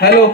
Hello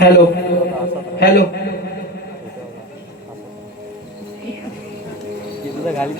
hello hello घाली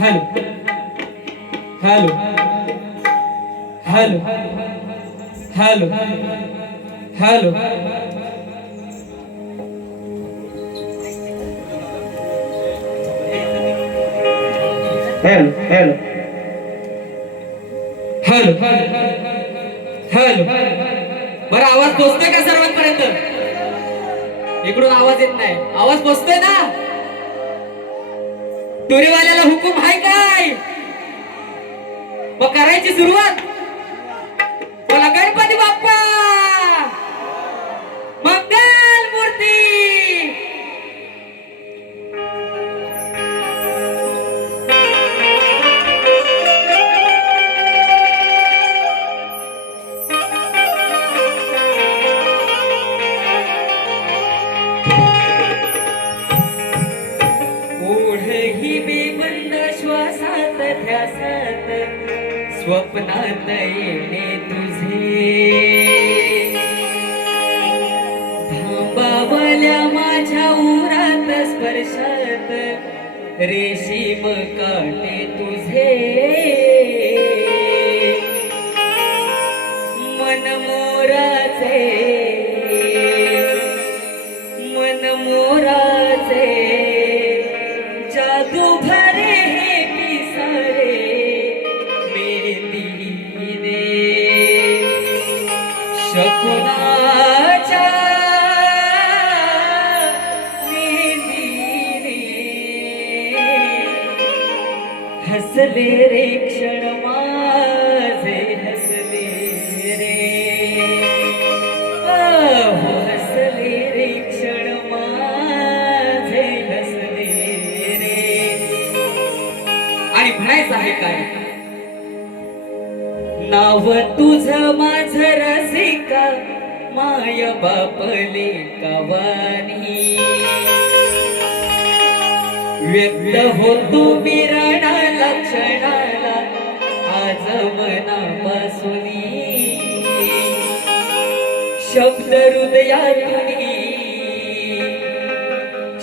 हेल hello hello hello hello hello hello hello hello बरं आवाज पोचतोय का सर्वांपर्यंत? इकडून आवाज येत नाही. आवाज पोचतोय ना? टोरीवाल्याला हुकूम आहे काय? मग करायची सुरुवात. बोला गणपती बाप्पा मंगल मूर्ती. स्वप्नात येणे तुझे थांबावल्या माझ्या उरात स्पर्शात रेशीम काटे तुझे मन मोराचे जादू भरे हे पिसारे मेहंदीने शकुनाच्या मेहंदीने हसले रे क्षण माझे हसले रे हसले रे क्षण माझे हसले रे आणि म्हणायचं आहे काय नाव तुझं माझं रसिका माय बापले कवानी व्यक्त होतो मिरणाला क्षणाला आज मनापासूनी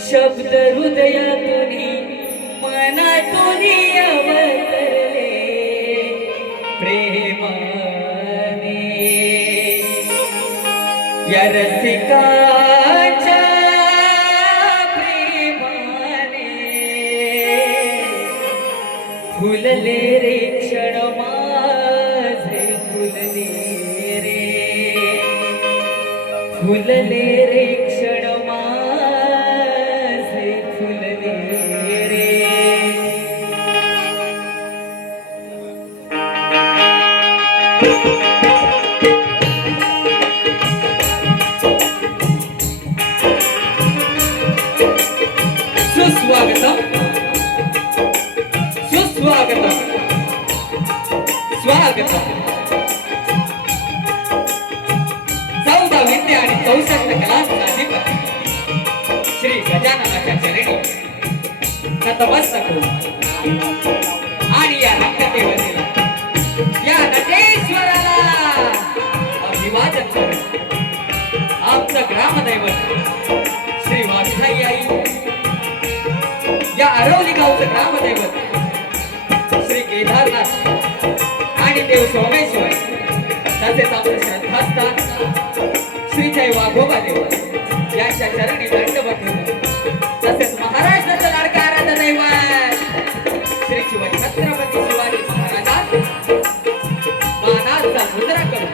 शब्द हृदयातुनी मनातुनी अवतरले प्रेमाने या रसिकाच्या प्रेमाने फुलले रे क्षण माझे फुलले रे क्षण माझे फुलले रे सुस्वागतम स्वागतम 14 विद्या आणि 64 कलांचा अधिपती श्री गजाननाच्या चरणी नतमस्तक होऊन आणि या रंगदेवतेला या नटेश्वराला अभिवादन करून आमचं ग्रामदैवत श्री वाघाई आई या अरवली गावचं ग्रामदैवत श्री केदारनाथ आणि देव सोमेश्वर तसेच आपलं श्रद्धास्थान श्री जय वाघोबा देव यांच्या चरणी दंडवत होतो तसेच महाराष्ट्राचं लाडकं आराध्य दैवत श्री छत्रपती शिवाजी महाराजांचा मानाचा मुजरा करून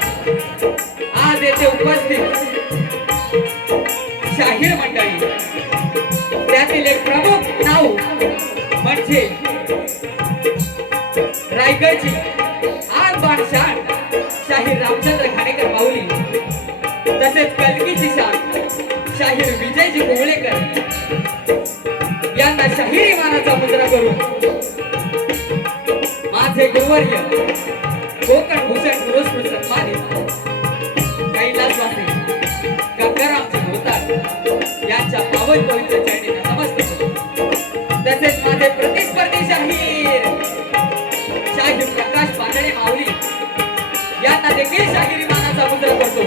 आज येथे उपस्थित शाहीर मंडळी त्यातील एक प्रमुख नाव म्हणजे रायगडची आन बाण शान शाहीर रामचंद्र खानेकर माऊली तसेच कलगीची शान शाहीर विजयजी कोवळेकर यांना शाहिरी मानाचा मुजरा करून माझे गुरुवर्य कोकण भूषण पुरस्कृत सन्मानित कैलासवासी गंगारामजी धोतार यांच्या पावन पवित्र चरणी नमस्ते तसेच माझे प्रतिस्पर्धी शाहीर प्रकाश पांढरे माऊली यांना देखील शाहिरी मानाचा मुजरा करतो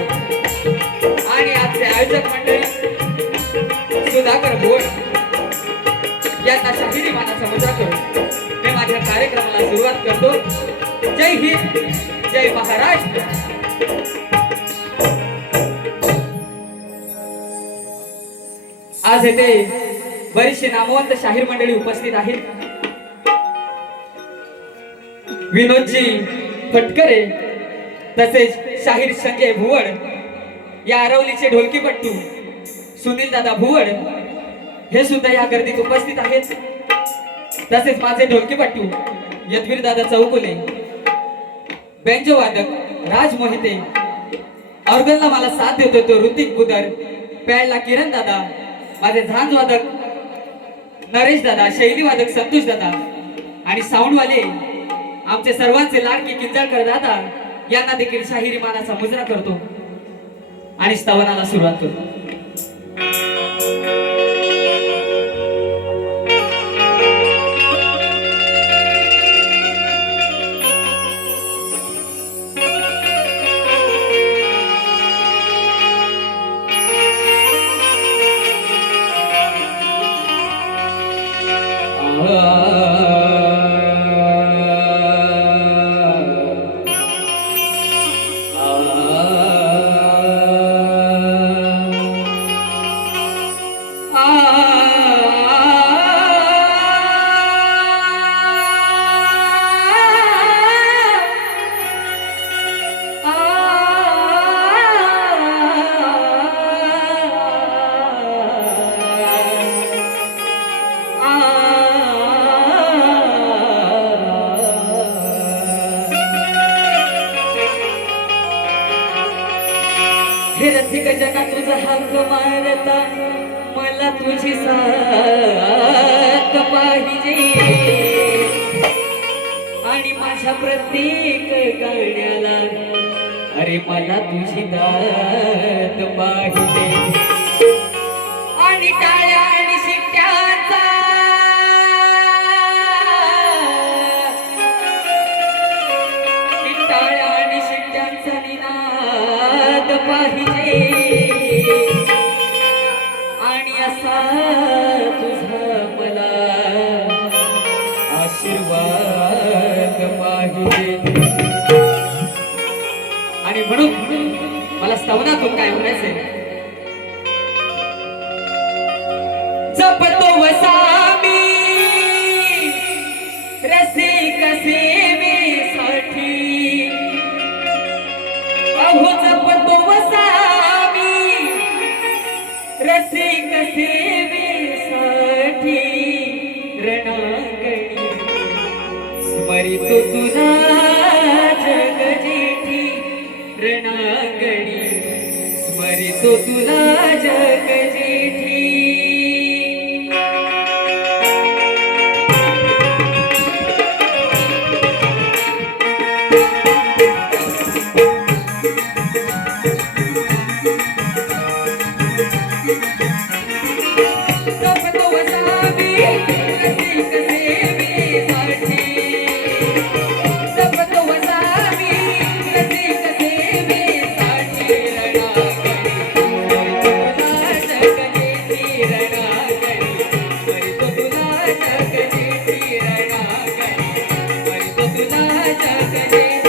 आणि आजचे आयोजक मंडळी सुधाकर भोड यांना शाहिरी मानाचा मुजरा करून मी माझ्या कार्यक्रमाला सुरुवात करतो जय हिंद जय महाराष्ट्र आज येथे बरीचशी नामवंत शाहीर मंडळी उपस्थित आहेत विनोदजी फटकरे तसेच शाहीर संजय भुवड या अरवलीचे ढोलकीपट्टू सुनील दादा भुवड हे सुद्धा या गर्दीत उपस्थित आहेत तसेच माझे ढोलकीपट्टू यदवीर दादा चौगुले बेंजो वादक राज मोहिते ऑर्गनला मला साथ देतो तो ऋतिक बुदर पॅडला किरण दादा माझे झांज वादक नरेश दादा शैली वादक संतोष दादा आणि साऊंड वाले आमचे सर्वांचे लाडके किंजळकर दादा यांना देखील शाहिरी मानाचा मुजरा करतो आणि स्तवनाला सुरुवात करतो हे रसिक जना तुझा हाक मारता मला तुझी साथ पाहिजे आणि माझ्या प्रत्येक गाण्याला अरे मला तुझी दात पाहिजे आणि टाळ्या आणि शिट्ट्यांचा टाळ्या आणि शिट्ट्यांचा निनाद पाहिजे आणि असा तुझा मला आशीर्वाद पाहिजे आणि म्हणून मला स्तवनातून काय म्हणायचंय जपतो वसामी रसिक सेवेसाठी अहो जपतो वसामी रसिक सेवेसाठी रणांगणी स्मरितो तुला जग जेठी रणांगणी स्मरितो तुला जग जेठी जपतो वसावी रसिक सेवेसाठी जपतो वसावी रसिक सेवेसाठी रणांगणी स्मरितो तुला जग जेठी रणांगणी स्मरितो तुला जग जेठी स्मरितो तुला जग जेठी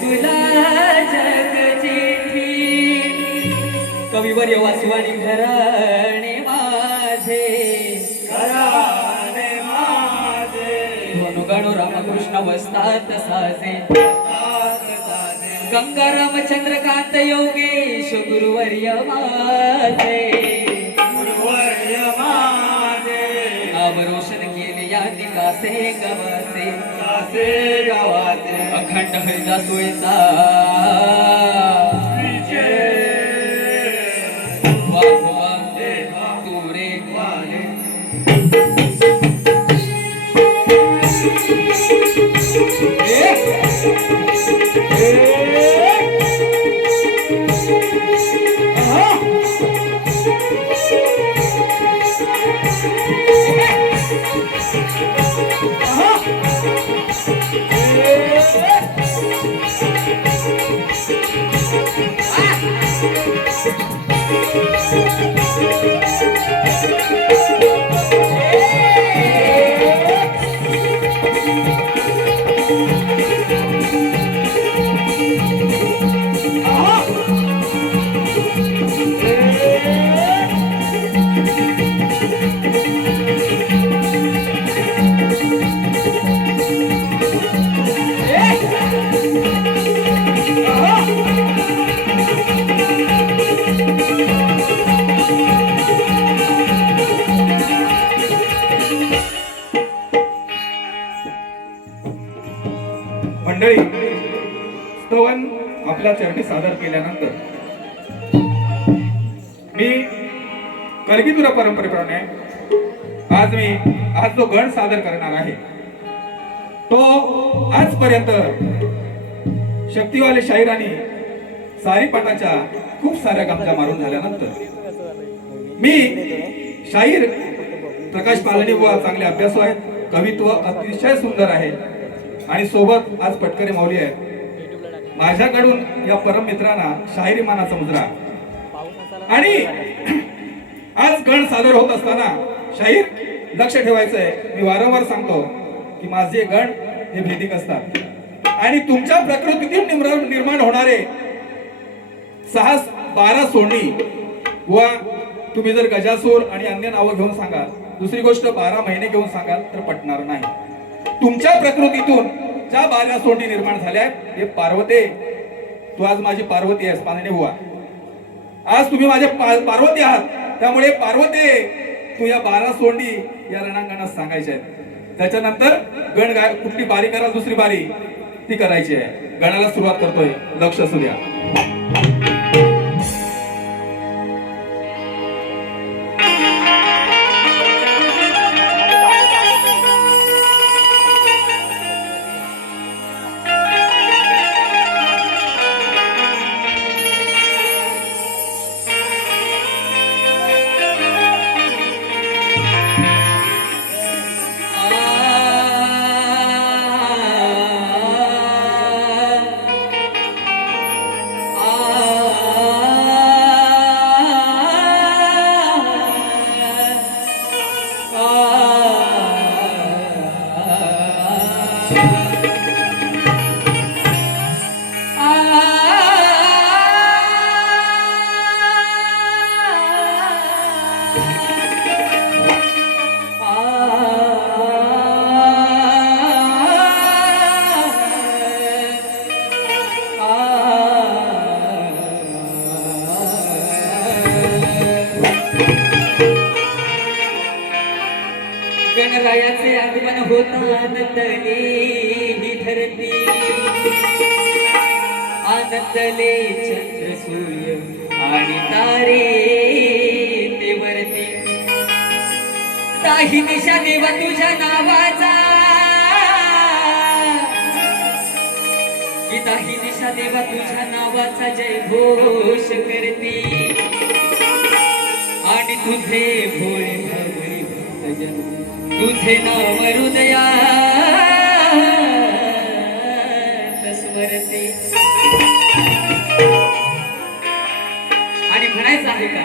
तुला जग जेठी कविवर वासवाणी घराणे माझे धनुगणो रामकृष्ण वस्तात साजे गंगा रामचंद्रकांत योगेश गुरुवर्य माझे नाव रोशन केले या निकासे गावाचे अखंड हरिदासोळीचा तुरे मंडळी स्तवन आपल्या चरणी सादर केल्यानंतर मी कलगीतुरा परंपरेप्रमाणे आज जो गण सादर करणार आहे तो आजपर्यंत शक्तिवाले शाहिरांनी सारीपाटाच्या खूप साऱ्या गमजा मारून झाल्यानंतर मी शाहीर प्रकाश पालनी व चांगले अभ्यासू आहेत, कवित्व अतिशय सुंदर आहे आणि सोबत आज पटकरे माऊली आहेत माझ्याकडून या परम मित्रांना शाहिरी मानाचा मुद्रा आणि आज गण सादर होत असताना शाहीर लक्ष ठेवायचं आहे. मी वारंवार सांगतो की माझे गण हे भेदिक असतात आणि तुमच्या प्रकृतीतून निर्माण होणारे 6-12 सोंडी व तुम्ही जर गजासूर आणि अन्य नावं घेऊन सांगाल, दुसरी गोष्ट 12 महिने घेऊन सांगाल तर पटणार नाही. तुमच्या प्रकृतीतून ज्या 12 सोंडी निर्माण झाल्या हे पार्वते, तू आज माझी पार्वती आहेस पानणे बुवा, आज तुम्ही माझे पार्वती आहात, त्यामुळे पार्वते तू या 12 सोंडी या रणांगणात सांगायच्या आहेत. त्याच्यानंतर गण कुठली बारी कराल दुसरी बारी ती करायची आहे. गणाला सुरुवात करतोय, लक्ष असू द्या. गणरायाचे आगमन होता आनंदले ही धरती, आनंदले चंद्र सूर्य आणि तारे. काही दिशा देवा तुझ्या नावाचा, की काही दिशा देवा तुझ्या नावाचा जय घोष करती आणि तुझे भोळे भावळी भक्तजन तुझे नाव हृदयात स्मरते. आणि म्हणायचं आहे का,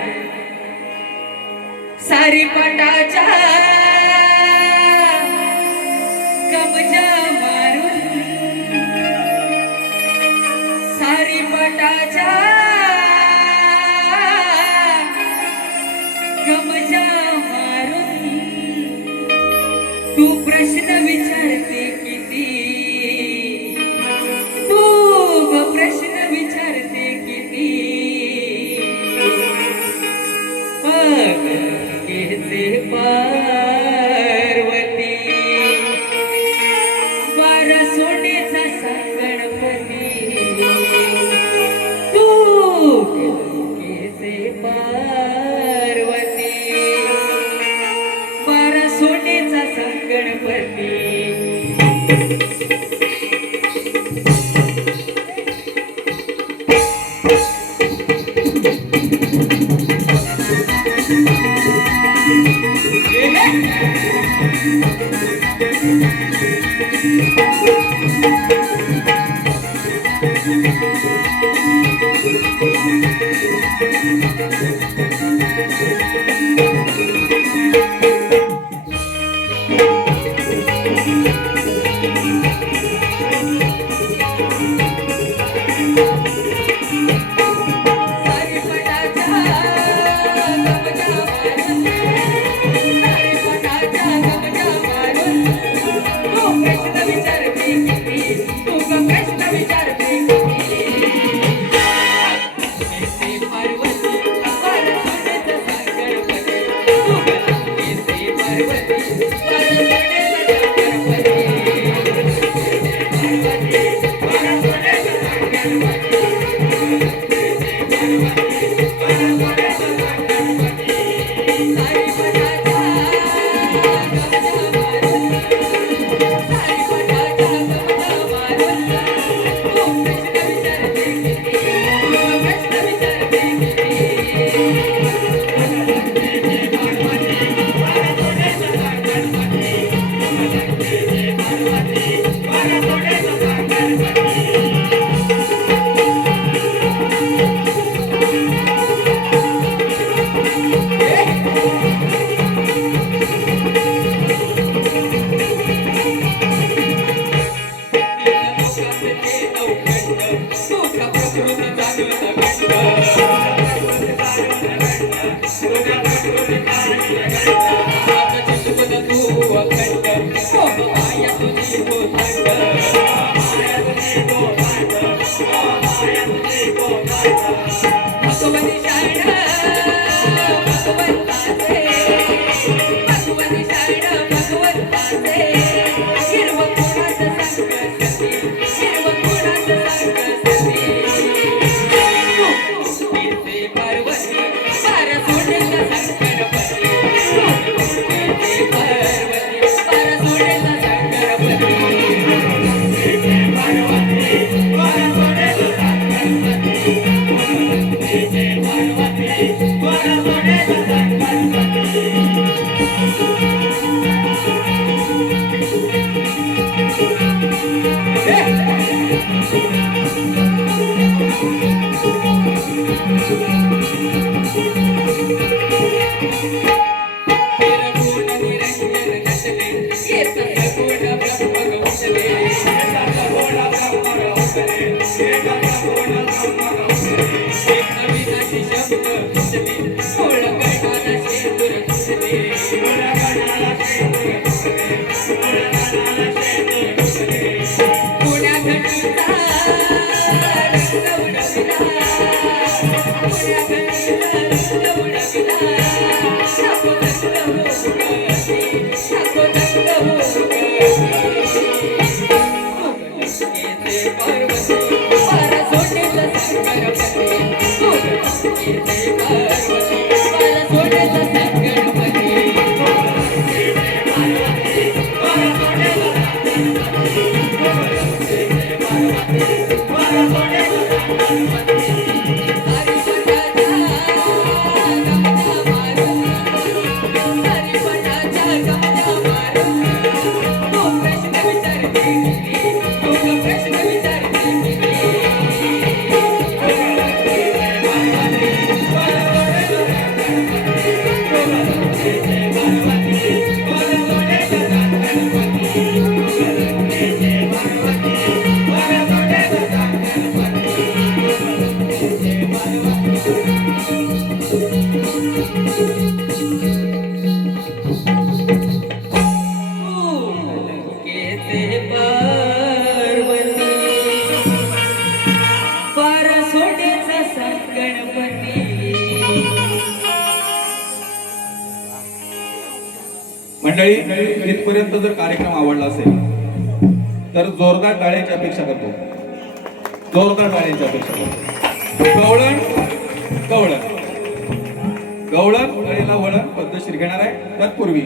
सारी पटाच्या कमजा मारून, सारी पटाच्या कमजा मारून तू प्रश्न विचारते किती, तू प्रश्न विचारते किती, केचे पार्वती बारा सोनेचा गणपती, तू केचे पार्वती बारा सोनेचा गणपती. पार्वती लंकेचे पार्वती पारसोडीचा संगणपती. मंडळी, इथपर्यंत जर कार्यक्रम आवडला असेल तर जोरदार टाळ्यांची अपेक्षा करतो. जोरदार टाळ्यांची अपेक्षा करतो. गवळण गवळण गवळण कळेला वळण पद्धतशीर घेणार आहे. तत्पूर्वी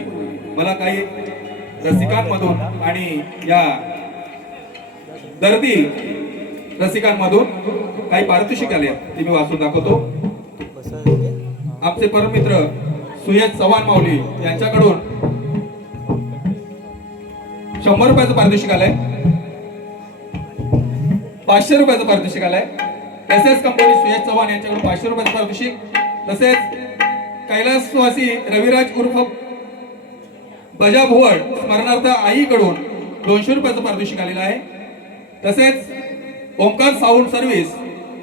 मला काही रसिकांमधून आणि या दर्दी रसिकांमधून काही पारितोषिक आले ते मी वाचून दाखवतो. आमचे परममित्र सुयश चव्हाण माऊली यांच्याकडून 100 रुपयाचं पारितोषिक आलंय. 500 रुपयाचं पारितोषिक आलंय. एसएस कंपनी सुयश चव्हाण यांच्याकडून 500 रुपयाचं पारितोषिक. तसेच कैलासवासी रविराज उर्फ बजा भुवड स्मरणार्थ आईकडून 200 रुपयाचं पारितोषिक आलेलं आहे. तसेच ओमकार साऊंड सर्व्हिस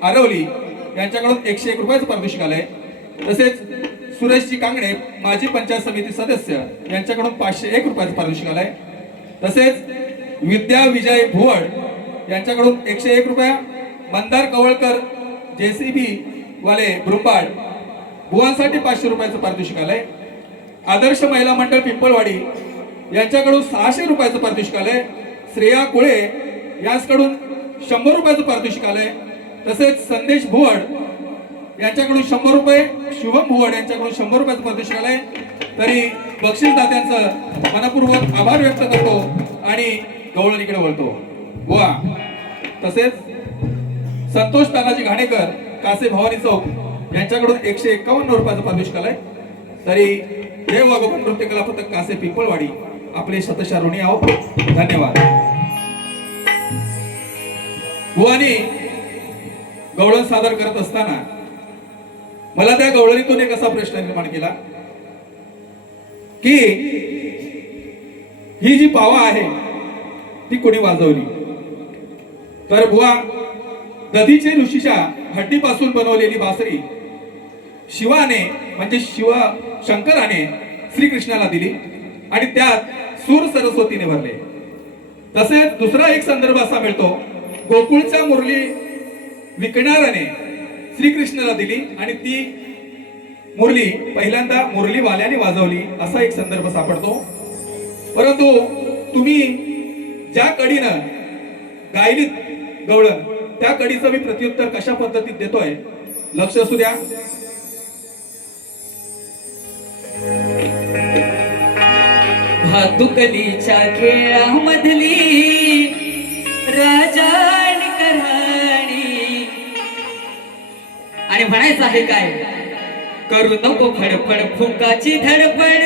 आरवली यांच्याकडून 101 रुपयाचं पारितोषिक आलंय. तसेच सुरेशजी कांगणे माजी पंचायत समिती सदस्य यांच्याकडून 501 रुपयाचं पारितोषिक आलंय. तसेच विद्या विजय भुवड यांच्याकडून 101 रुपया. मंदार कवळकर जेसीबी वाले ब्रुंबाड बुवांसाठी 500 रुपयाचं पारितोषिक आलंय. आदर्श महिला मंडळ पिंपळवाडी यांच्याकडून 600 रुपयाचं पारितोषिक आलंय. श्रेया कुळे यांच्याकडून 100 रुपयाचं पारितोषिक आलंय. तसेच संदेश भुवड यांच्याकडून 100 रुपये. शुभम भुवड यांच्याकडून 100 रुपयाचं पारितोषिक आलंय. तरी बक्षीसदात्यांचं मनपूर्वक आभार व्यक्त करतो आणि गवळणीकडे वळतो. वा तसेच संतोष तानाजी घाणेकर कासे भवानी चौक यांच्याकडून 151 रुपयाचं पारितोषिक आलंय. तरी देव वाघोबा नृत्य कला पथक कासे पिंपळवाडी आपले शतशः ऋणी आहोत. धन्यवाद. बुवानी गवळण सादर करत असताना मला त्या गवळणीतून एक असा प्रश्न निर्माण केला की ही जी पावा आहे ती कोणी वाजवली. तर बुवा दधीचे ऋषीच्या हड्डीपासून बनवलेली बासरी शिवाने म्हणजे शंकराने श्रीकृष्णाला दिली आणि त्यात सूर सरस्वतीने भरले. तसेच दुसरा एक संदर्भ असा मिळतो, गोकुळच्या मुरली विकणाऱ्याने श्रीकृष्णाला दिली आणि ती मुरली पहिल्यांदा मुरलीवाल्याने वाजवली असा एक संदर्भ सापडतो. परंतु तुम्ही ज्या कडीनं गायलीत गवळण त्या कडीचं मी प्रत्युत्तर कशा पद्धतीत देतोय लक्ष असू द्या. भातुकलीच्या खेळामधली राजा आणि कऱ्हाणी. आणि म्हणायचं आहे काय, करू नको फडफड फुकाची धडपड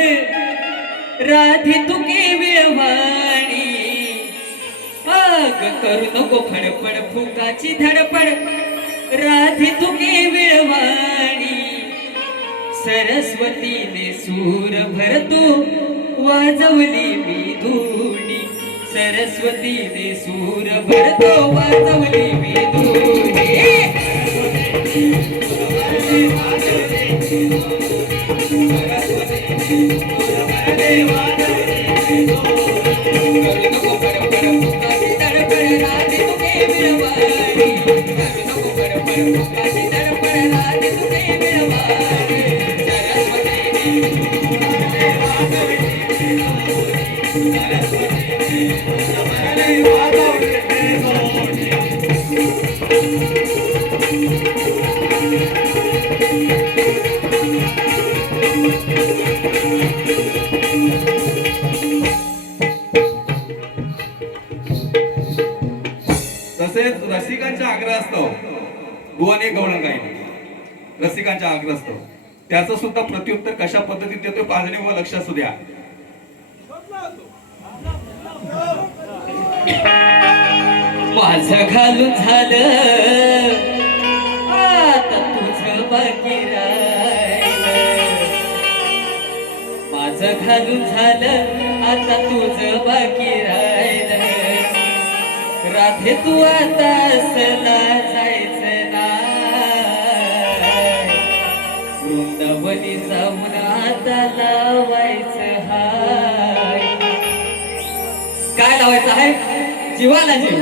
राधी तुके विळवाणी. करू नको फडफड फुकाची धडपड राधी तुके विळवाणी. सरस्वतीने सूर भरतो वाजवली मी धुनी. सरस्वतीने सूर भरतो वाजवली मी धुनी. तसेच रसिकांच्या आग्रह असतो बुवाने गवळण गायली. रसिकांच्या आग्रह असतो त्याचं सुद्धा प्रत्युत्तर कशा पद्धतीत देतोय पाजणी व लक्ष असू द्या. माझं घालून झालं आता तुझं बाकी राहिलं. माझं घालून झालं आता तुझं बाकी राहिलं. राधे तू आता असला जायचं ना वृंदावन वृंदावनी जाऊन आता लावायचं हाय. काय लावायचं आहे? जीवाला जीव.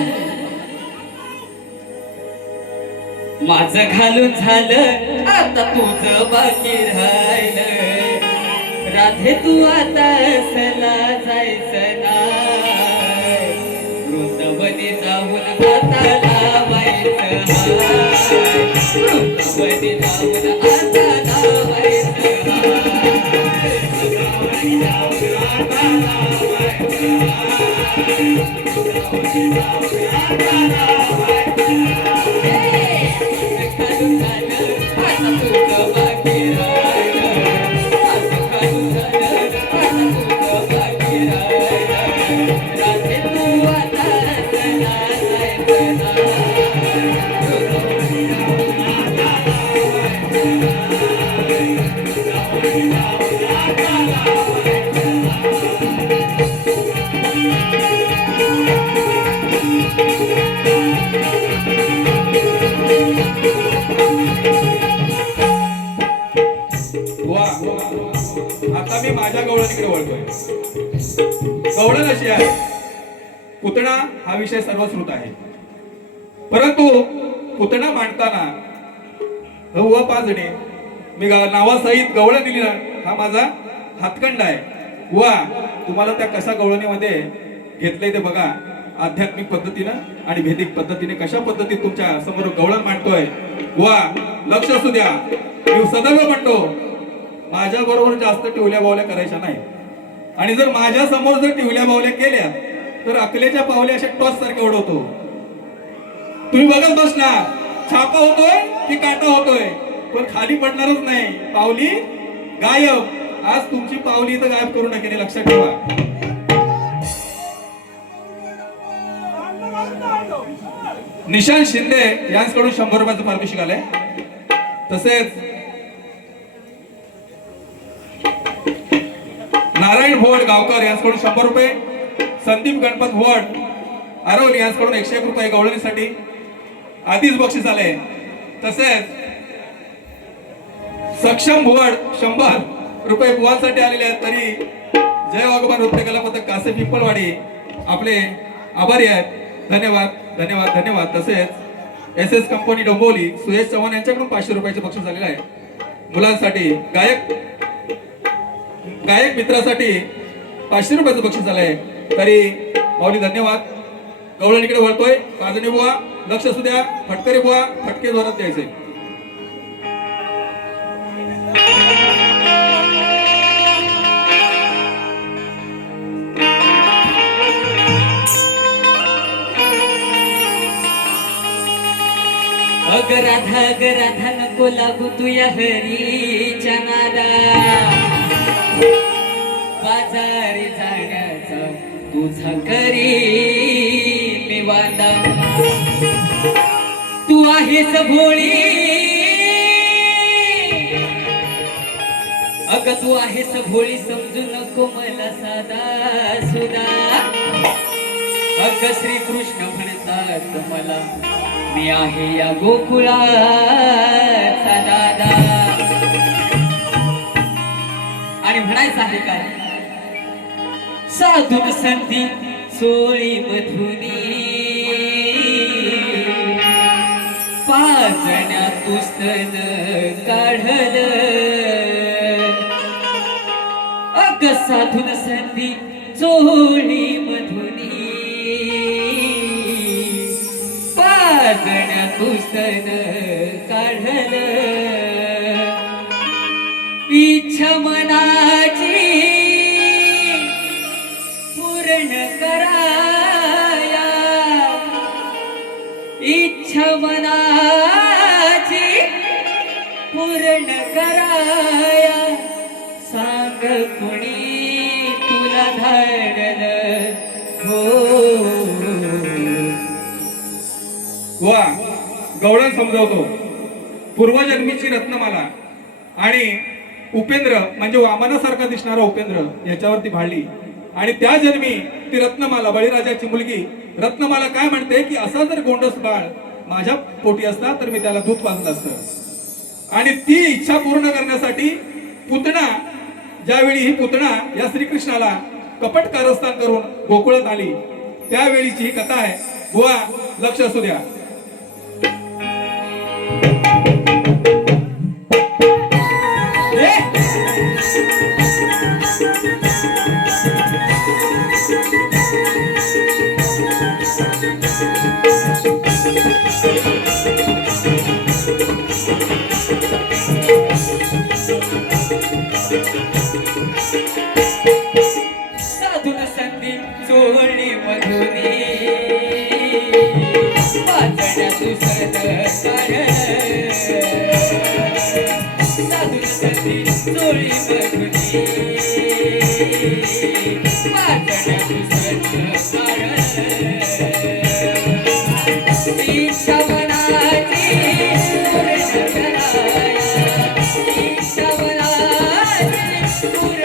माझं घालून झालं आता तुझं बाकी राहिलं. राधे तू आता असला जायचं नाही. वृंदावनी जाऊन आता लावायचं हाय. वृंदावनी जाऊन आता लावायचं वा. आता मी माझ्या गवळणीकडे वळतोय. गवळण अशी आहे, पुतणा हा विषय सर्वश्रुत आहे, परंतु पुतणा मांडताना व पाजणे मी नावासहित गवळण दिली ना, हा माझा हातखंड आहे. वा, तुम्हाला त्या कशा गवळणीमध्ये घेतलंय ते बघा. आध्यात्मिक पद्धतीनं आणि भेदिक पद्धतीने कशा पद्धतीत तुमच्या समोर गवळण मांडतोय. वा, लक्ष असू द्या. मी सदैव म्हणतो माझ्या बरोबर जास्त टिवल्या बावल्या करायच्या नाही. आणि जर माझ्या समोर जर टिवल्या बावल्या केल्या तर अकलेच्या पावल्या अशा टॉस सारख्या उडवतो. तुम्ही बघत बसणार छापा होतोय की काटा होतोय, पण खाली पडणारच नाही. पावली गायब. आज तुमची पावली तर गायब करू नये, लक्षात ठेवा. निशांत शिंदे यांच्याकडून 100 रुपयाचं पारितोषिक आलंय. तसेच नारायण भोड गावकर यांच्याकडून 100 रुपये, संदीप गणपत भोड आरवली यांच्याकडून 101 रुपये गवळणीसाठी आधीच बक्षीस आले. तसेच सक्षम भोड 100 रुपये बुवांसाठी आलेले आहेत. तरी जय वाघोबा नृत्य कला पथक कासे पिंपळवाडी आपले आभारी आहेत. धन्यवाद धन्यवाद धन्यवाद. तसेच SS कंपनी डोंबोली सुयश चव्हाण यांच्याकडून 500 रुपयाचे बक्षीस आलेले आहे. मुलांसाठी गायक मित्रासाठी 500 रुपयाचं बक्षीस आलंय. तरी माऊली धन्यवाद. गवळणीकडे वळतोय. काजणी बुवा लक्ष असू द्या. फटकरी बुवा फटके जोरात द्यायचे. अग राधा नको लागू तू या हरीच्या नादा. बाजारी जाण्याचा तुझा करी मी वादा. तू आहेस भोळी, अग तू आहेस भोळी, समजू नको मला साधा सुदा. अग श्रीकृष्ण म्हणतात मला, मी आहे या गोकुळाचा दादा. आणि म्हणायचं आहे काय, साधून संधी सोळी मधुनी, पाजण्यात स्तन काढलं. अग साधून संधी चोळी मधुनी, पाजण्यात स्तन काढलं. इच्छा मनाची पूर्ण कराया, इच्छा मनाची पूर्ण कराया. सांग कुणी तुला धाडलं हो. वा, गवळण समजावतो. पूर्वजन्मीची रत्नमाला आणि उपेंद्र म्हणजे वामनासारखा दिसणारा उपेंद्र याच्यावरती भाळली. आणि त्या जन्मी ती रत्नमाला, बळीराजाची मुलगी रत्नमाला काय म्हणते की असा जर गोंडस बाळ माझ्या पोटी असता तर मी त्याला दूध पाजलं असतं. आणि ती इच्छा पूर्ण करण्यासाठी पुतना, ज्यावेळी ही पुतना या श्रीकृष्णाला कपट कारस्थान करून गोकुळात आली, त्यावेळीची ही कथा आहे. बुवा लक्ष असू द्या. साधून संधी चोळणी मधुनी वाचण्या दुसरं कारण. साधून संधी चोळी मधुनी वाचण्या दुसरं कारण. इच्छा मनाची पूर्ण कराया, इच्छा मनाची पूर्ण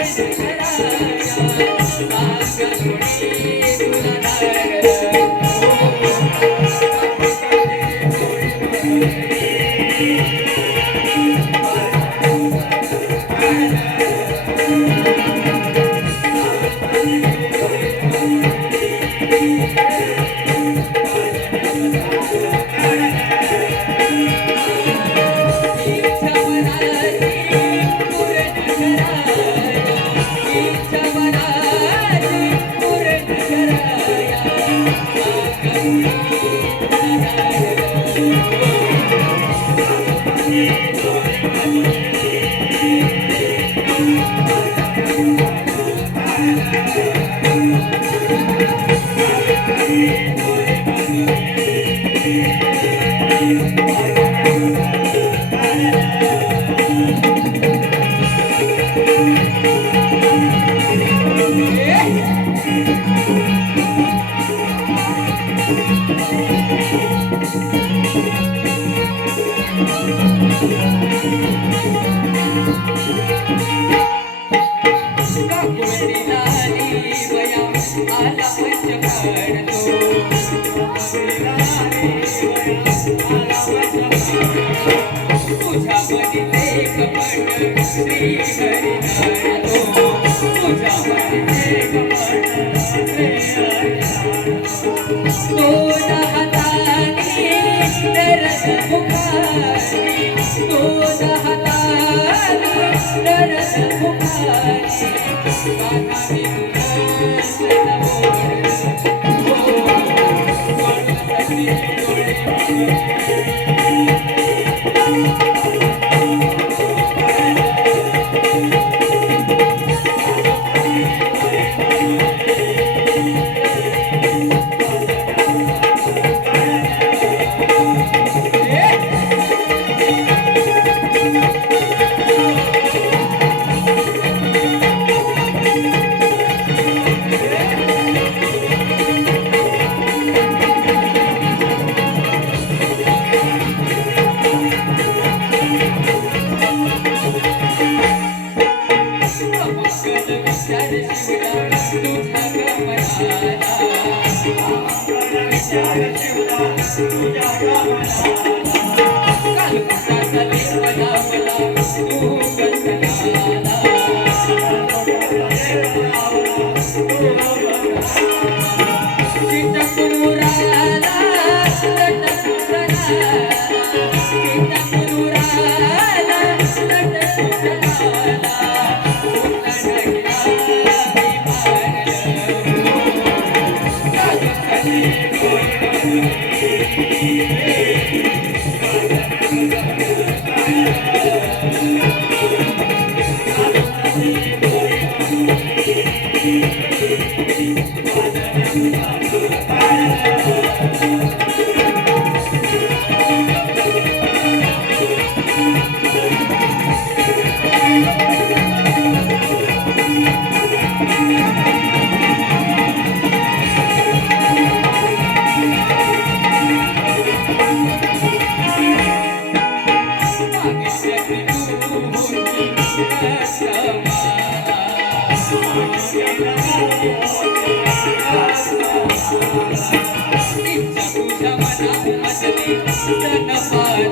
तुझ्या मनात असली तन पाला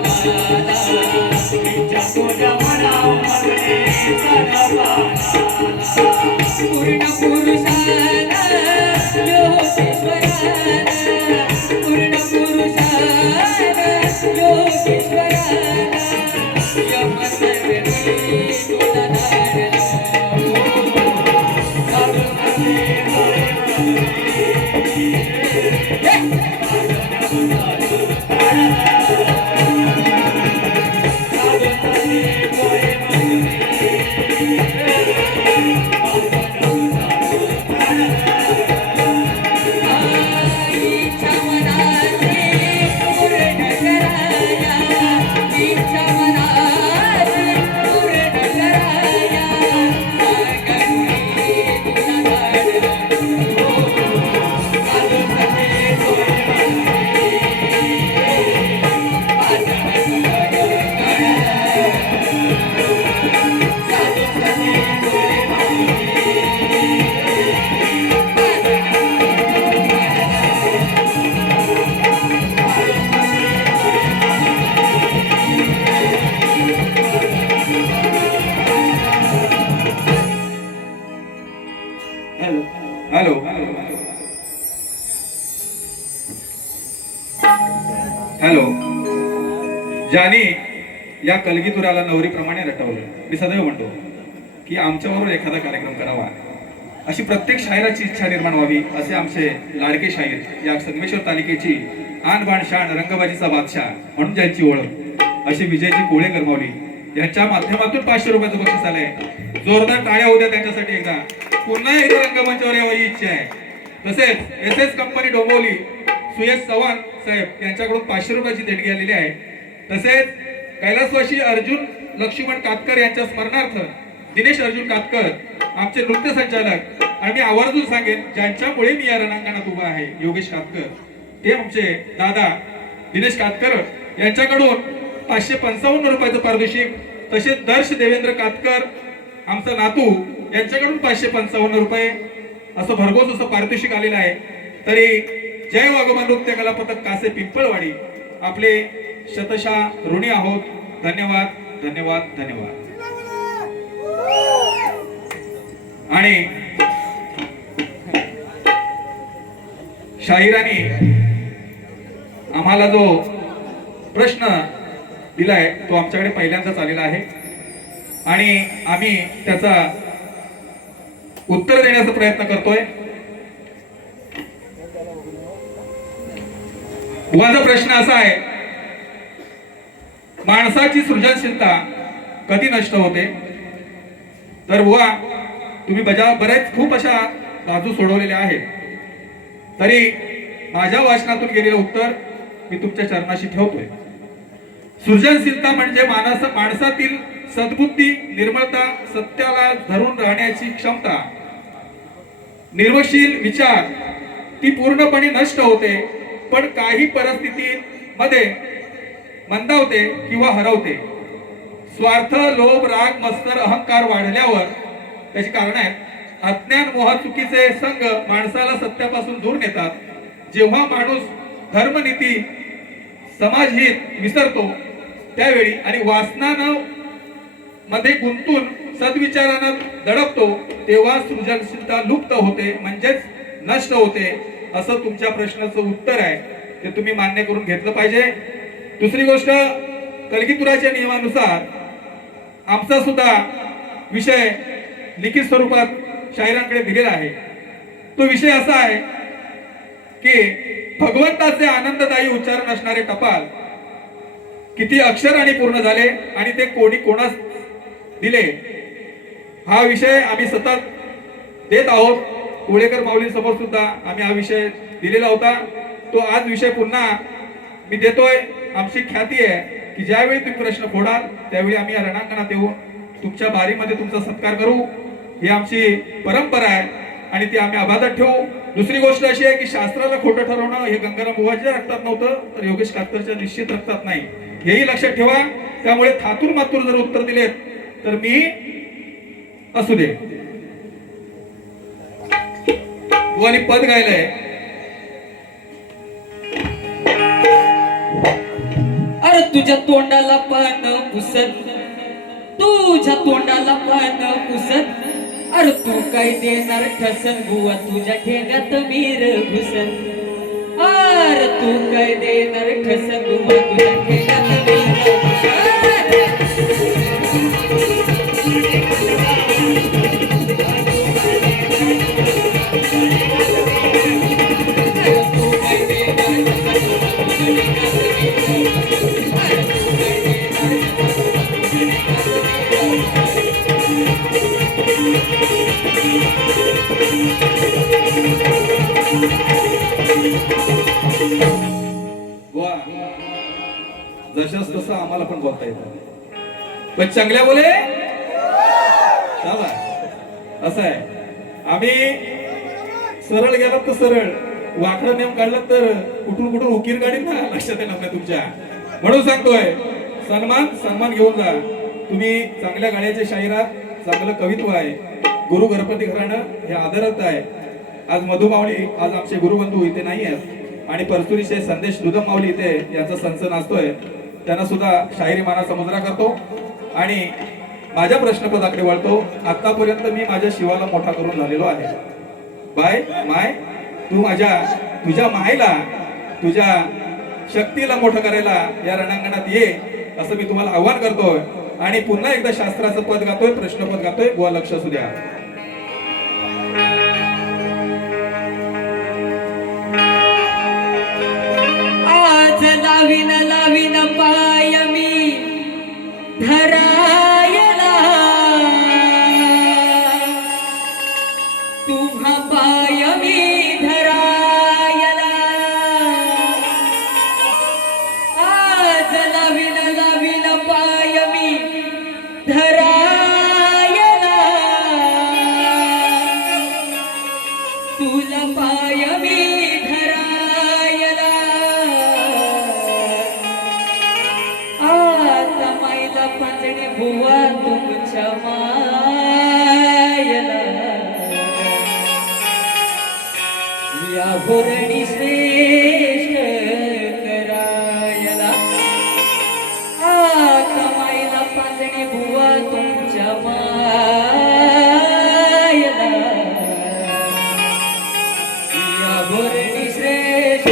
पूर्ण पुरुषाला योगेश्वराला पूर्ण पुरुषाला योगेश्वराला यम सर्वत्री तुला धारला साधू हॅलो हॅलो. ज्याने या कलगीतुराला नवरीप्रमाणे रटवलं, मी सदैव म्हणतो की आमच्याबरोबर एखादा कार्यक्रम करावा, अशी प्रत्येक शायराची इच्छा निर्माण व्हावी, असे आमचे लाडके शाहीर या संगमेश्वर तालुक्याची आन बाण शान रंगबाजीचा बादशाह म्हणून ज्यांची ओळख अशी विजयजी कोळेकर माऊली यांच्या माध्यमातून 500 रुपयाचं बक्षीस आलंय. जोरदार टाळ्या होत्या त्यांच्यासाठी. एकदा पुन्हा एकदा रंगमंचावर यावी इच्छा आहे. तसेच SS कंपनी डोंबिवली सुयश चव्हाण साहेब यांच्याकडून 500 रुपयाची देणगी आलेली आहे. तसेच कैलासवासी अर्जुन लक्ष्मण कातकर यांच्या स्मरणार्थ दिनेश अर्जुन कातकर आमचे नृत्य संचालक, आणि मी आवर्जून सांगेन ज्यांच्यामुळे मी या रणांगणात उभा आहे, योगेश कातकर, ते आमचे दादा दिनेश कातकर यांच्याकडून 555 रुपयाचं पारितोषिक. तसेच दर्श देवेंद्र कातकर आमचा नातू यांच्याकडून 555 रुपये असं भरघोस असं पारितोषिक आलेलं आहे. तरी जय वाघोबा नृत्य कला पथक कासे पिंपळवाडी आपले शतशः ऋणी आहोत. धन्यवाद धन्यवाद धन्यवाद. आणि शाहिरांनी आम्हाला जो प्रश्न दिलाय तो आमच्याकडे पहिल्यांदाच आलेला आहे आणि आम्ही त्याचा उत्तर देण्याचा प्रयत्न करतोय. माझा प्रश्न असा आहे, माणसाची सृजनशीलता कधी नष्ट होते? तर बुवा तुम्ही बरेच खूप अशा बाजू सोडवलेल्या आहेत, तरी माझ्या वाचनातून गेलेलं उत्तर मी तुमच्या चरणाशी ठेवतोय. सृजनशीलता म्हणजे माणसातील सद्बुद्धी, निर्मळता, सत्याला धरून राहण्याची क्षमता, निर्मशील विचार ती पूर्णपणे नष्ट होते, पण काही परिस्थितीमध्ये मंदावते किंवा हरवते. स्वार्थ, लोभ, राग, मत्सर, अहंकार वाढल्यावर त्याची कारण आहेत. अज्ञान, मोह, चुकीचे संग माणसाला सत्यापासून दूर नेतात. जेव्हा माणूस धर्मनीती, समाजहित विसरतो त्यावेळी आणि वासनानं मध्ये गुंतून सद्विचारानं दडपतो, तेव्हा सृजनशीलता लुप्त होते, म्हणजेच नष्ट होते. असं तुमच्या प्रश्नाचं उत्तर आहे, ते तुम्ही मान्य करून घेतलं पाहिजे. दुसरी गोष्ट, कलगीतुराच्या नियमानुसार आमचा सुद्धा विषय लिखित स्वरूपात शाहिरांकडे दिलेला आहे. तो विषय असा आहे की भगवंताचे आनंददायी उच्चारण असणारे टपाल किती अक्षराने पूर्ण झाले आणि ते कोणी कोणास दिले, हा विषय आम्ही सतत देत आहोत. कोळेकर माऊलींसमोर सुद्धा आम्ही हा विषय दिलेला होता. तो आज विषय पुन्हा मी देतोय. आमची ख्याती आहे की ज्यावेळी तुम्ही प्रश्न फोडाल त्यावेळी आम्ही या रणांगणात येऊन तुमच्या बारीमध्ये तुमचा सत्कार करू. ही आमची परंपरा आहे आणि ती आम्ही अबाधत ठेवू. दुसरी गोष्ट अशी आहे की शास्त्राला खोटं ठरवणं हे गंगाराम बुवाच्या रक्तात नव्हतं, तर योगेश कातकरच्या निश्चित रक्तात नाही, हेही लक्षात ठेवा. त्यामुळे थातूर मातूर जर उत्तर दिलेत तर मी असू दे. बुवानी पद गायलंय, अरे तुझ्या तोंडाला पान पुसत, तुझ्या तोंडाला पान पुसत, अरे तू काय देणार ठसन बुवा तुझ्या ठेंगात मीर घुसन अरे तू काय देणार ठसन बुवा तुझ्या ठेंगात मीर वा जशास तसं आम्हाला पण बोलता येतं पण चांगल्या बोले चला असं आहे आम्ही सरळ गेलो तर सरळ वाकडं नेम काढलं तर कुठून कुठून उकीर काढीन ना लक्षात येणार नाही तुमच्या म्हणून सांगतोय सन्मान घेऊन जा तुम्ही चांगल्या गाण्याचे शाहिरात चांगलं कवित्व आहे गुरु गणपती घराणं हे आदरत आहे आज मधुमावळी आज आमचे गुरुबंधू इथे नाही आहेत आणि परसुरीचे संदेश दुदम माऊली इथे यांचा सन्मान असतोय त्यांना सुद्धा शाहिरी मानाचा मुजरा करतो आणि माझ्या प्रश्नपदाकडे वळतो आतापर्यंत मी माझ्या शिवाला मोठा करून झालेलो आहे बाय माय तू तुझ्या मायला तुझ्या शक्तीला मोठं करायला या रणांगणात ये असं मी तुम्हाला आव्हान करतोय आणि पुन्हा एकदा शास्त्राचं पद गातोय प्रश्नपद गातोय बुवा लक्ष असू द्या आज लावीन लावीन पाय मी धरायला तुम्हा पाय मी धरायला आज लावीन लावीन पाय मी धरायला तुला पाय मी धरायला आता माईला पाचणे बुवा तुमच्या मायला या बोरणी श्रेष्ठ करायला आता माईला पाचणे बुवा तुमच्या मायला या बोरणी श्रेष्ठ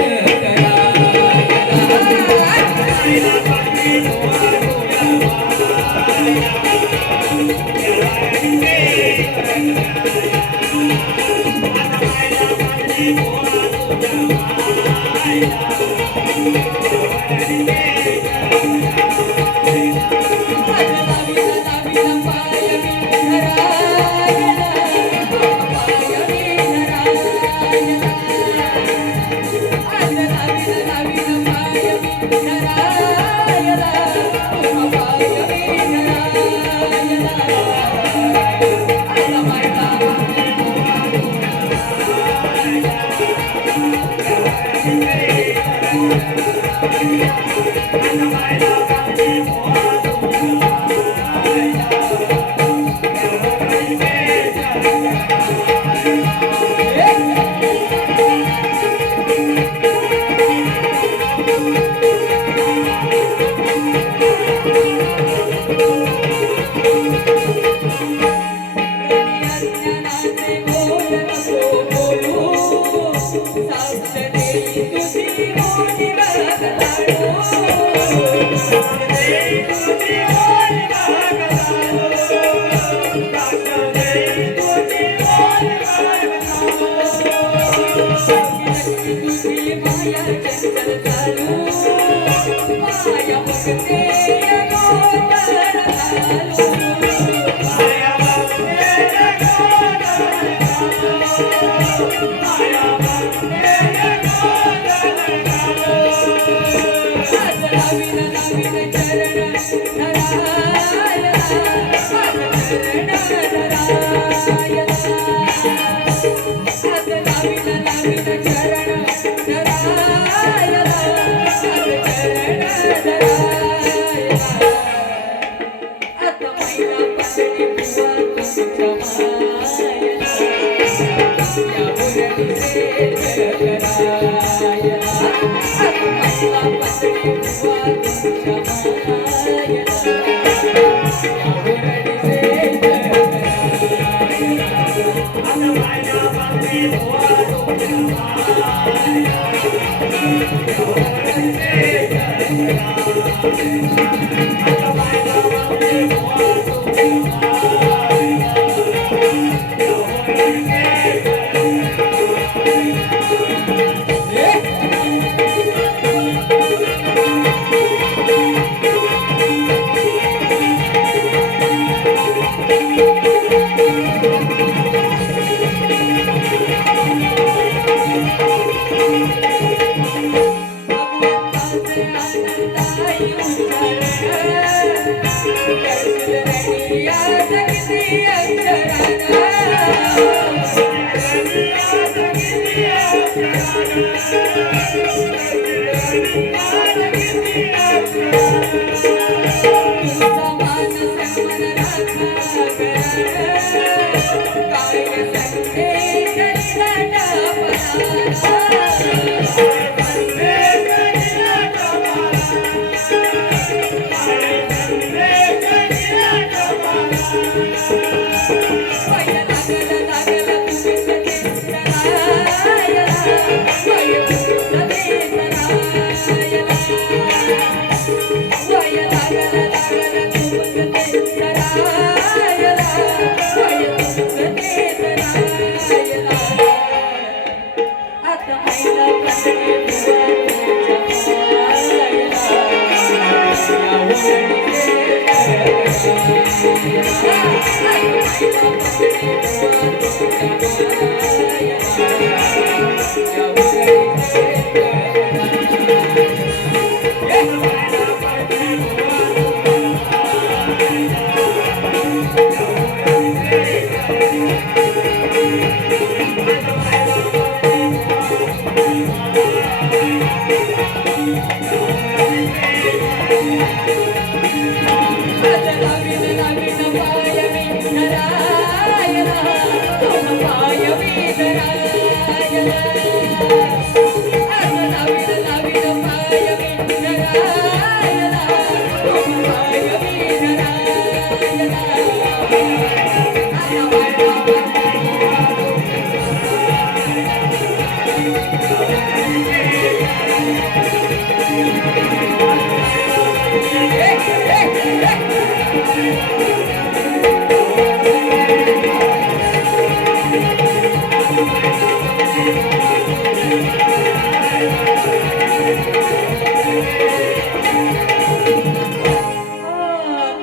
Thank you.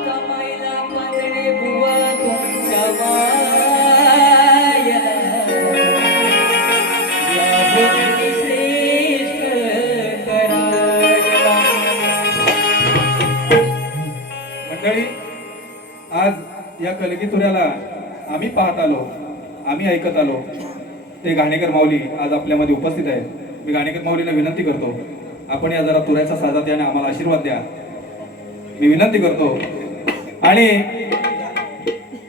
कमाईला पातळे बुवा तुमच्या मायला या भक्ती श्रेष्ठ करायला. मंडळी, आज या कलगीतुऱ्याला आम्ही पाहत आलो, आम्ही ऐकत आलो. ते घाणेकर माऊली आज आपल्यामध्ये उपस्थित आहेत. मी घाणेकर माऊलीला विनंती करतो, आपण या जरा तुऱ्याचा साजात याने आम्हाला आशीर्वाद द्या, मी विनंती करतो. आणि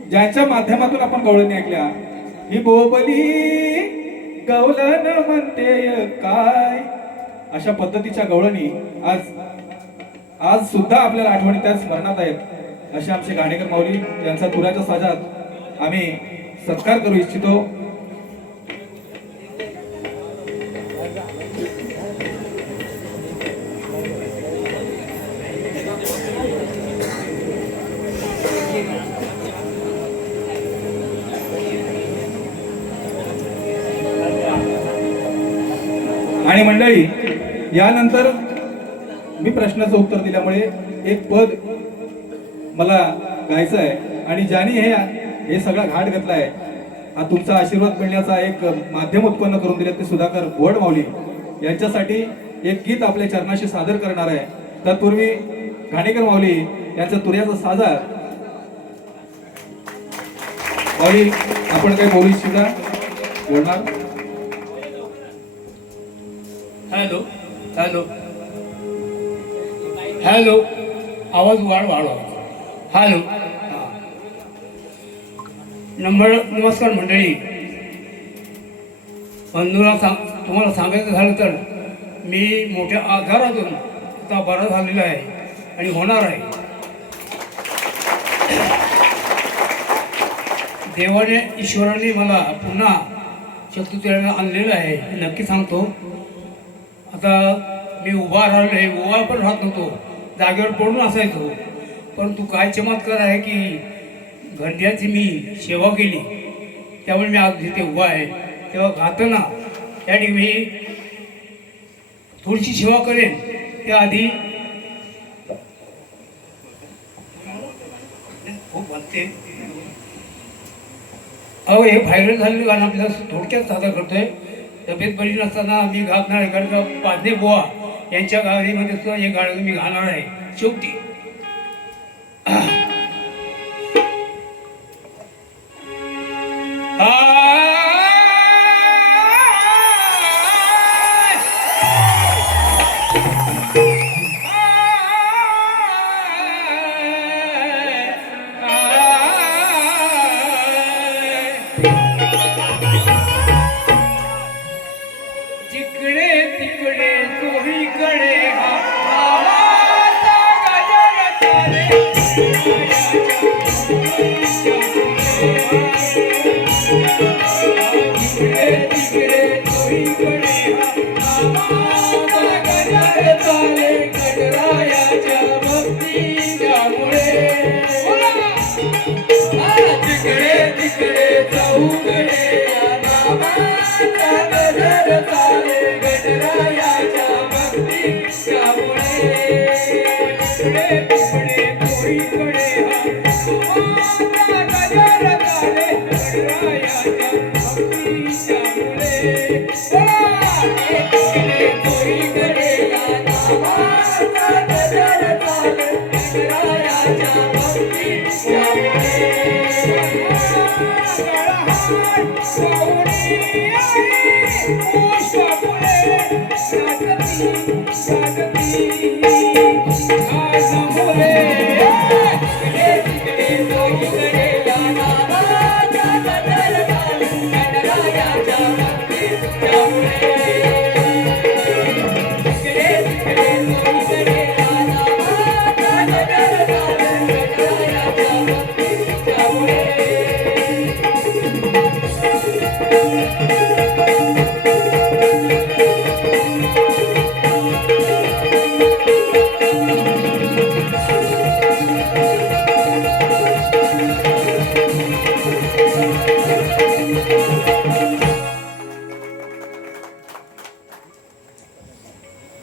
ज्यांच्या माध्यमातून आपण गवळणी ऐकल्या, ही बोबली गवलन म्हणते काय, अशा पद्धतीच्या गवळणी आज सुद्धा आपल्याला आठवणी त्या स्मरणात आहेत. असे आमचे घाणेकर माऊली यांचा तुऱ्याच्या साजात आम्ही सत्कार करू इच्छितो. आणि मंडळी, यानंतर मी प्रश्नाचं उत्तर दिल्यामुळे एक पद मला गायचं आहे. आणि ज्याने हे सगळा घाट घातलाय, हा तुमचा आशीर्वाद मिळण्याचा एक माध्यम उत्पन्न करून दिले, ते सुधाकर भोड माऊली यांच्यासाठी एक गीत आपल्या चरणाशी सादर करणार आहे. तत्पूर्वी घाणेकर माऊली यांचा तुऱ्याचा साजा. माऊली, आपण काही बोलू इच्छिता? बोलणार? हॅलो हॅलो हॅलो, आवाज वाढवा. हॅलो, नमस्कार मंडळी. तुम्हाला सांगायचं झालं तर मी मोठ्या आजारातून आता बरा झालेला आहे आणि होणार आहे. देवाने, ईश्वराने मला पुन्हा चतुर्थीला आणलेलं आहे, हे नक्की सांगतो. आता मी उभा पण राहत नव्हतो, जागेवर पडून असायचो. परंतु काय चमत्कार आहे की घंट्याची मी सेवा केली, त्यामुळे मी आज जिथे उभा आहे. तेव्हा गाताना त्या ठिकाणी मी थोडीशी सेवा करेन. त्याआधी खूप म्हणते, अहो हे व्हायरल झालेलं गाणं आपल्याला थोडक्यात सादर करतोय. तब्येत बरी नसताना मी गाणार आहे, कारण का पाजने बुवा यांच्या गाडीमध्ये सुद्धा हे गाणं मी गाणार आहे. शेवटी जिकडे तिकडे चोहीकडे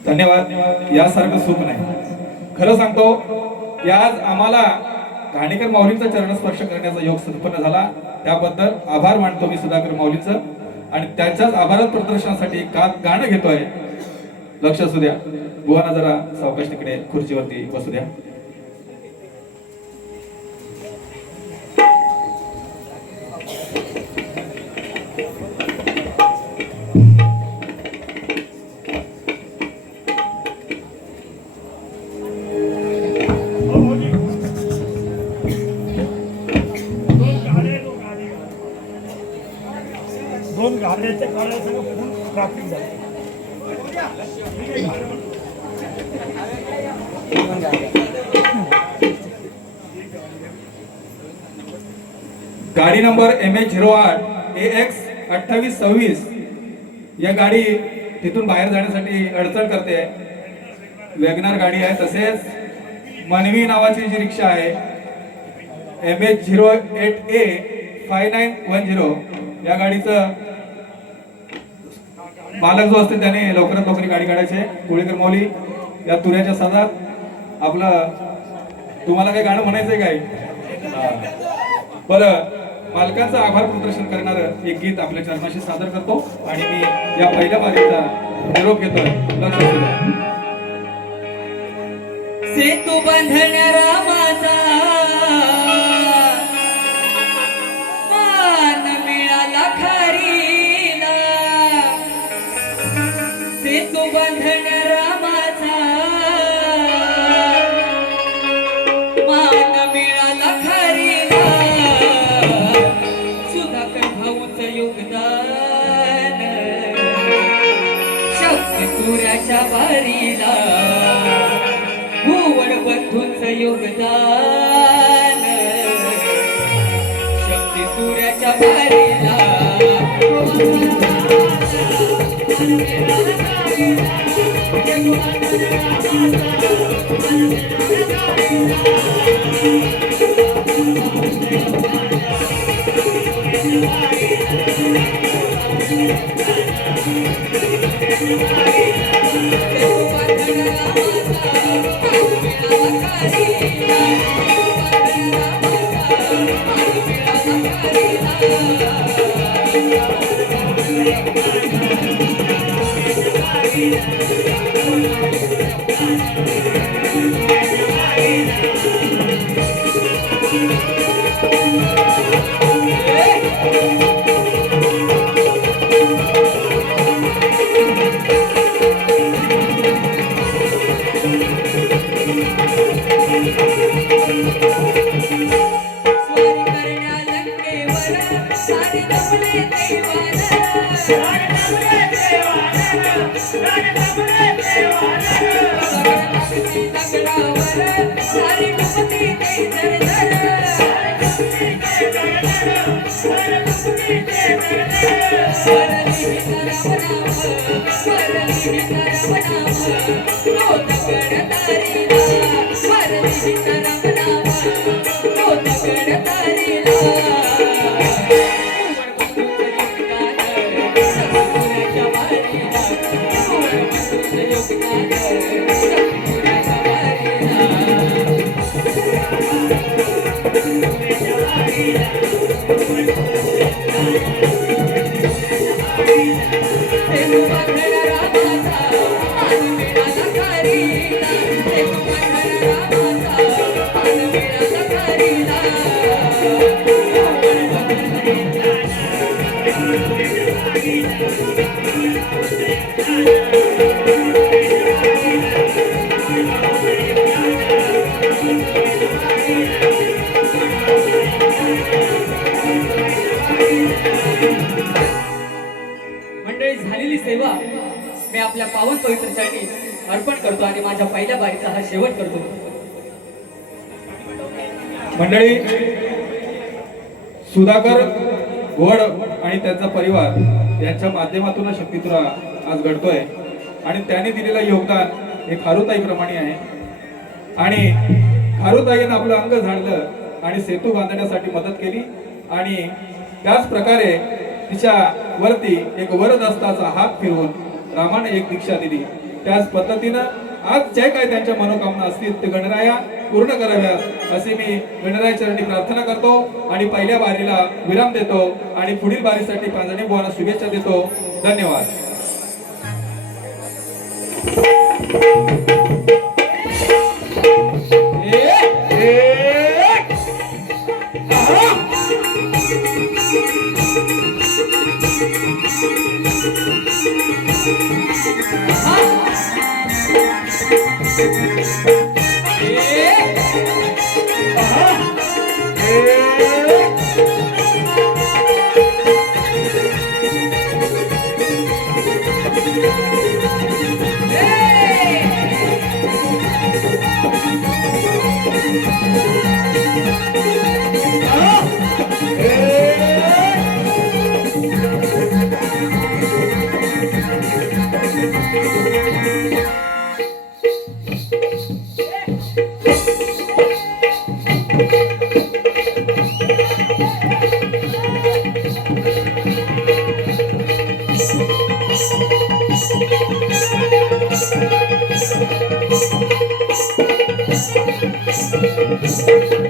धन्यवाद. यासारखं सुख नाही. खरं सांगतो की आज आम्हाला घाणेकर माऊलींचा चरणस्पर्श करण्याचा योग संपन्न झाला. त्याबद्दल आभार मानतो मी सुधाकर माऊलींचं. आणि त्यांच्याच आभार प्रदर्शनासाठी गाणं घेतोय. लक्ष असू द्या. बुवाना जरा सावकाश तिकडे खुर्चीवरती बसू द्या. दोन गाड्याच्या सगळं फुल ट्रॅफिक झालं. गाडी नंबर MH08 AX 2826 या गाडी तिथून बाहेर जाण्यासाठी अडचण करते. वॅगनार गाडी आहे. तसेच मनवी नावाची जी रिक्षा आहे MH08A 5910 या गाडीचं मालक जो असते त्याने लवकरात लवकर गाडी काढायची. कोळीकर माऊली या तुऱ्याच्या साधात आपलं तुम्हाला काही गाणं म्हणायचंय काय? बरं, मालकांचं आभार प्रदर्शन करणार एक गीत आपल्या चरणाशी सादर करतो आणि मी या पहिल्या बारीचा निरोप घेतोय. लक्ष द्या. सेतू बांधण्या रामाचा मान मिळाला खारीला. सेतू बांधण्या रामाचा मान मिळाला खारीला. सुधाकर भाऊचं योगदान शक्ती तुऱ्याच्या वारीला. भुवड बंधूंचं योगदान शक्ती तुऱ्याच्या वारीला. Thank you. मंडळी, झालेली सेवा मी आपल्या पावन पवित्र चरणी अर्पण करतो आणि माझ्या पहिल्या बारीचा हा शेवट करतो. मंडळी, सुधाकर घोड आणि त्यांचा परिवार यांच्या माध्यमातून शक्तितुरा आज घडतोय आणि त्याने दिलेलं योगदान हे खारुताईप्रमाणे आहे. आणि खारुताईनं आपलं अंग झाडलं आणि सेतू बांधण्यासाठी मदत केली आणि त्याच प्रकारे तिच्या वरती एक वरदस्ताचा हात फिरवून रामाने एक दीक्षा दिली. त्याच पद्धतीनं आज जे काही त्यांच्या मनोकामना असतील ते गणराया पूर्ण कराव्यात असे मी गणराया चरणी प्रार्थना करतो आणि पहिल्या बारीला विराम देतो आणि पुढील बारीसाठी पांजणे बुवांना शुभेच्छा देतो. धन्यवाद. Thank you.